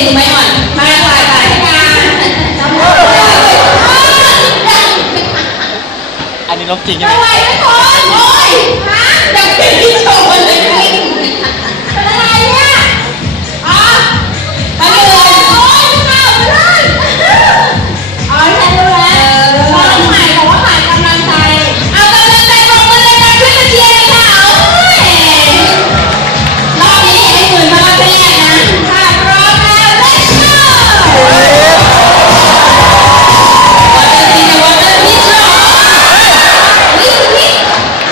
ถูกไหมหน่อยไปไปไปอันนี้ลบจริงใช่ไหม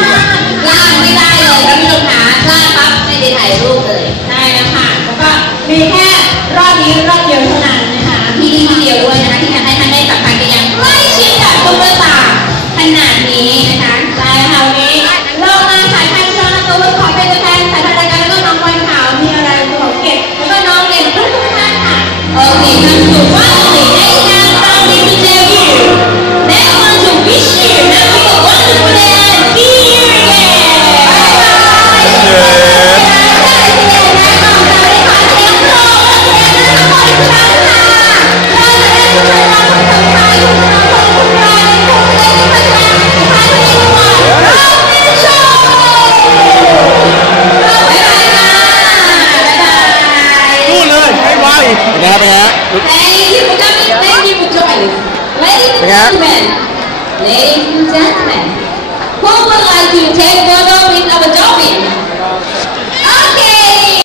เลยดีกว่าไม่ได้เลยค่ะพี่ลูกค้าพลาปั๊บไม่ได้ถ่ายรูปเลยใช่แล้วค่ะแล้วก็มีแค่ gentlemen, ladies and gentlemen, who would like to take photo with our dolphin?